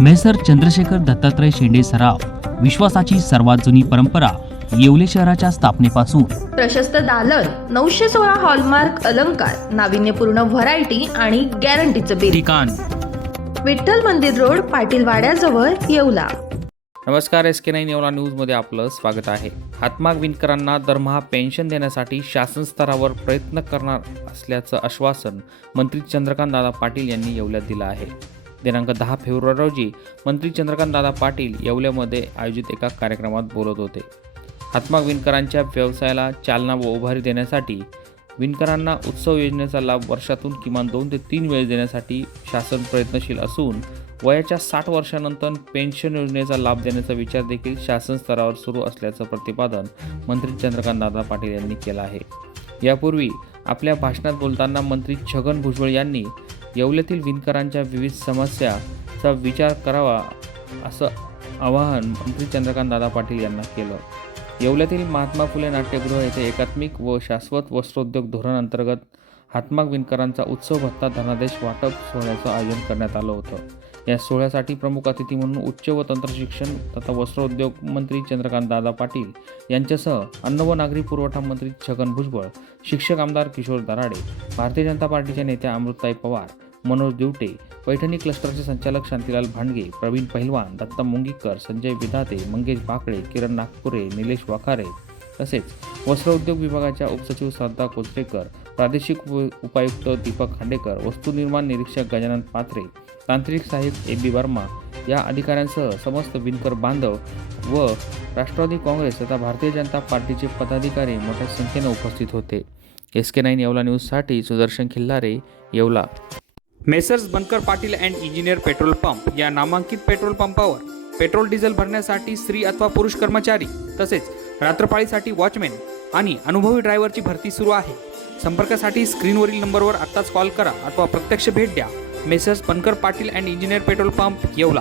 Measure Chandrashekhar Dattatray शेंडे सराव विश्वासाची सर्वात जुनी परंपरा येवले शहराच्या स्थापनेपासून. प्रशस्त दालन नऊशे सोळा हॉलमार्क अलंकार नाविन्यपूर्ण व्हरायटी आणि गॅरंटीचं बिल ठिकाण. विठ्ठल मंदिर रोड पाटील वाड्याजवळ येवला. नमस्कार एस के नाईन येवला न्यूजमध्ये आपलं स्वागत आहे. हातमाग विणकरांना दरमहा पेन्शन देण्यासाठी शासन स्तरावर प्रयत्न करणार असल्याचं आश्वासन मंत्री चंद्रकांतदादा पाटील यांनी येवल्यात दिलं आहे. दिनांक दहा फेब्रुवारी रोजी मंत्री चंद्रकांतदादा पाटील येवल्यामध्ये आयोजित एका कार्यक्रमात बोलत होते. हातमाग विणकरांच्या व्यवसायाला चालना व उभारी देण्यासाठी विणकरांना उत्सव योजनेचा लाभ वर्षातून किमान दोन ते तीन वेळेस देण्यासाठी शासन प्रयत्नशील असून वयाच्या साठ वर्षानंतर पेन्शन योजनेचा लाभ देण्याचा विचार देखील शासन स्तरावर सुरू असल्याचं प्रतिपादन मंत्री चंद्रकांत दादा पाटील यांनी केलं आहे. यापूर्वी आपल्या भाषणात बोलताना मंत्री छगन भुजबळ यांनी येवल्यातील विणकरांच्या विविध समस्याचा विचार करावा असं आवाहन मंत्री चंद्रकांत दादा पाटील यांना केलं. येवल्यातील महात्मा फुले नाट्यगृह येथे एकात्मिक व शाश्वत वस्त्रोद्योग धोरण अंतर्गत हातमाग विणकरांचा उत्सव भत्ता धनादेश वाटप सोहळ्याचं आयोजन करण्यात आलं होतं. या सोहळ्यासाठी प्रमुख अतिथी म्हणून उच्च व तंत्रशिक्षण तथा वस्त्रोद्योग मंत्री चंद्रकांत दादा पाटील यांच्यासह अन्न व नागरी पुरवठा मंत्री छगन भुजबळ शिक्षक आमदार किशोर दराडे भारतीय जनता पार्टीच्या नेत्या अमृताई पवार मनोज दिवटे पैठणी क्लस्टरचे संचालक शांतीलाल भांडगे प्रवीण पहिलवान दत्ता मुंगीकर संजय विधाते मंगेश बाकळे किरण नागपुरे निलेश वाखारे तसेच वस्त्रोद्योग विभागाच्या उपसचिव श्रद्धा कोचरेकर प्रादेशिक उपायुक्त दीपक खांडेकर वस्तुनिर्माण निरीक्षक गजानन पात्रे तांत्रिक साहेब ए बी वर्मा या अधिकाऱ्यांसह समस्त विणकर बांधव व राष्ट्रवादी काँग्रेस तथा भारतीय जनता पार्टीचे पदाधिकारी मोठ्या संख्येने उपस्थित होते. एस के नाईन येवला न्यूजसाठी Sudarshan Khillare Yeola. Messrs Bankar Patil and engineer petrol pump या नामांकित पेट्रोल पंपावर पेट्रोल डिझेल भरण्यासाठी स्त्री अथवा पुरुष कर्मचारी तसेच रात्रपाळीसाठी वॉचमॅन आणि अनुभवी ड्रायव्हरची भरती सुरू आहे. संपर्कासाठी स्क्रीनवरील नंबरवर आत्ताच कॉल करा अथवा प्रत्यक्ष भेट द्या. Messrs Pankar Patil and engineer petrol pump Yeola.